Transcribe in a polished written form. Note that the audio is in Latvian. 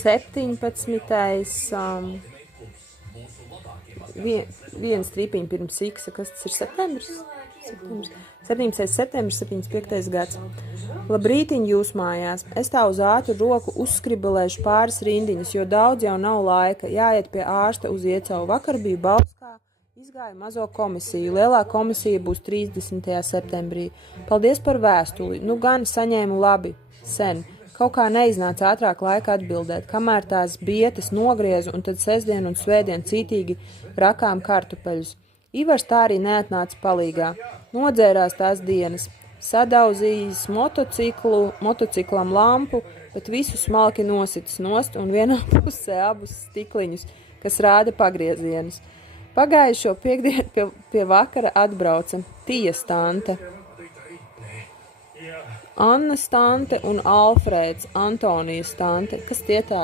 17. Viena stripiņa pirms X, kas tas ir septembris? 17. septembris, 75. gads. Labrītiņ jūs mājās. Es tā uz ātru roku uzskribelēšu pāris rindiņas, jo daudz jau nav laika. Jāiet pie ārsta uz Iecavu. Vakar biju Balskā, izgāju mazo komisiju. Lielā komisija būs 30. septembrī. Paldies par vēstuli. Nu gan saņēmu labi. Sen. Kaut kā neiznāca ātrāk laika atbildēt, kamēr tās bietes nogriezu un tad sestdien un svētdien cītīgi rakām kartupeļus. Ivars tā arī neatnāca palīgā. Nodzērās tās dienas. Sadauzījis motociklam lampu, bet visu smalki nositis nost un vienā pusē abus stikliņus, kas rāda pagriezienus. Pagājušo piekdienu pie vakara atbrauca Tijas tante, Annas tante un Alfrēds, Antonijas tante. Kas tie tādi?